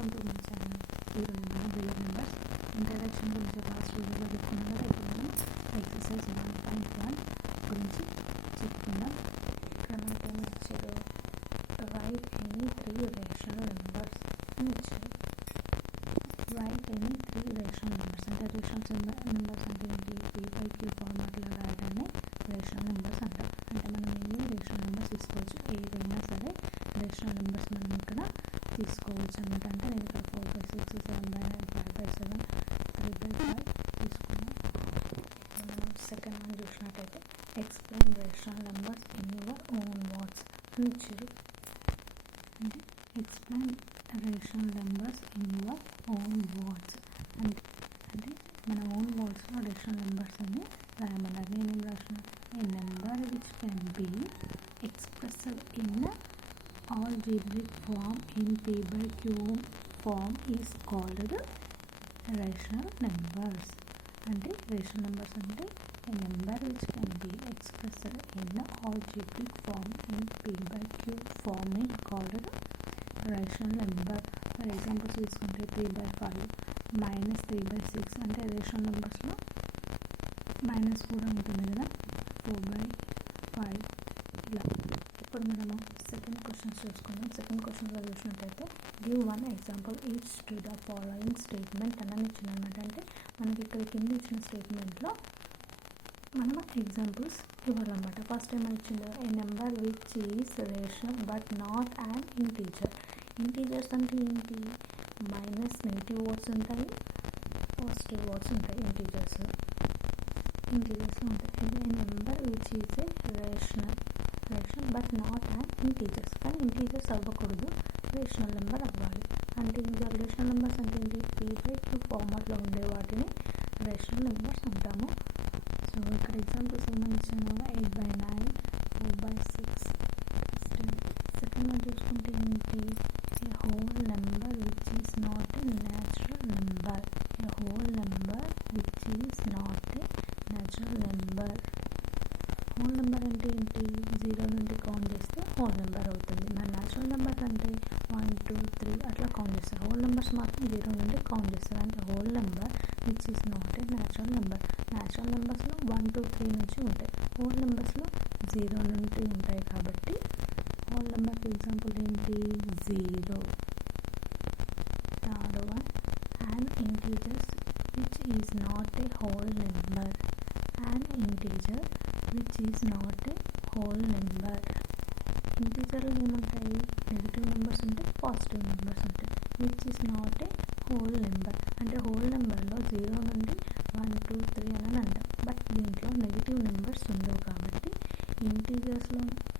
Welcome to my channel. ఈరోజు మనం real numbers introduction గురించి లాస్ట్ వీడియోలో చెప్పుకున్నాం కదా. ఇప్పుడు మనం ఎక్సర్సైజ్ 1.1 గురించి చెప్పుకుందాం. ఇక్కడ మనకి ఏమి ఇచ్చారు, రైట్ ఎనీ 3 రేషనల్ నెంబర్స్ అని ఇచ్చారు. రైట్ ఎనీ 3 రేషనల్ నెంబర్స్ అంటే రేషనల్ నెంబర్స్ అంటే ఏంటి, P/Q ఫార్మాట్లో రాయడాన్ని రేషనల్ నెంబర్స్ అంటారు. అంటే మనం ఎన్ని రేషనల్ నెంబర్స్ తీసుకోవచ్చు, ఏదైనా సరే రేషనల్ నెంబర్స్ మనం ఇక్కడ తీసుకోవచ్చు అన్నమాట. అంటే నేను ఇక్కడ 4/6, 7/9, 5/7, 3/5 తీసుకున్నాను. మనం సెకండ్ వన్ చూసినట్టయితే explain rational numbers in your own words అని ఇచ్చారు. అంటే explain rational numbers in your own words అంటే మన ఓన్ వర్డ్స్లో రేషనల్ నెంబర్స్ అన్ని రాయమన్నారు. నేనేం రాసిన, a number which can be expressed in algebraic form in P/Q form is called rational numbers. అంటే రేషనల్ నెంబర్స్ అంటే a number which can be expressed in algebraic form in P/Q form is called rational number. For examples తీసుకుంటే 3/5 -3/6 అంటే rational నెంబర్స్లో minus కూడా ఉంటుంది కదా, 4/5 ఇలా. ఇప్పుడు మనము సెకండ్ క్వశ్చన్స్ చూసుకుందాం. సెకండ్ క్వశ్చన్లో చూసినట్టయితే give one example each to the following statement అని ఇచ్చిందన్నమాట. అంటే మనకి ఇక్కడ కింద ఇచ్చిన స్టేట్మెంట్లో మనం ఎగ్జాంపుల్స్ ఇవ్వాలన్నమాట. ఫస్ట్ ఏమైనా ఇచ్చిందో, a number which is rational but not an integer. Integers అంటే ఏంటి, మైనస్ నెగిటివ్ వర్డ్స్ ఉంటాయి, పాజిటివ్ వర్డ్స్ ఉంటాయి ఇంటీజర్స్లో ఉంటాయి. ఇది number which is a rational but not an integers. కానీ ఇంటీజర్స్ అవ్వకూడదు, రేషనల్ నెంబర్ అవ్వాలి. అంటే ఇంకా రేషనల్ నెంబర్స్ అంటే ఏంటి, P/Q ఫార్మాట్లో ఉండే వాటిని రేషనల్ నెంబర్స్ అంటాము. సో ఇక్కడ ఎగ్జాంపుల్స్ ఏమని ఇచ్చాను, 8/9, 4/6. సెకండ్ వన్ చూసుకుంటే ఏంటి, a whole number which is not a natural number. A whole number which is not a natural number. Whole number అంటే ఏంటి, 0 నుండి కౌంట్ చేస్తే హోల్ నెంబర్ అవుతుంది. మన న్యాచురల్ నెంబర్ అంటే 1, 2, 3 అట్లా కౌంట్ చేస్తారు. హోల్ నెంబర్స్ మాత్రం 0 నుండి కౌంట్ చేస్తారు. అంటే whole number which is not a natural number. Natural నెంబర్స్లో 1, 2, 3 నుంచి ఉంటాయి, హోల్ నెంబర్స్లో 0 నుండి ఉంటాయి. కాబట్టి హోల్ నెంబర్కి ఎగ్జాంపుల్ ఏంటి, 0. Third one, an integers which is not a whole number. An integer which is not a whole number. ఇంటీజర్లు ఏముంటాయి, నెగిటివ్ నెంబర్స్ ఉంటాయి, పాజిటివ్ నెంబర్స్ ఉంటాయి. Which is not A whole number అంటే whole నెంబర్లో 0 నుండి 1, 2, 3 అని అంటాం. బట్ దీంట్లో నెగిటివ్ నెంబర్స్ ఉండవు. కాబట్టి ఇంటీజర్స్లో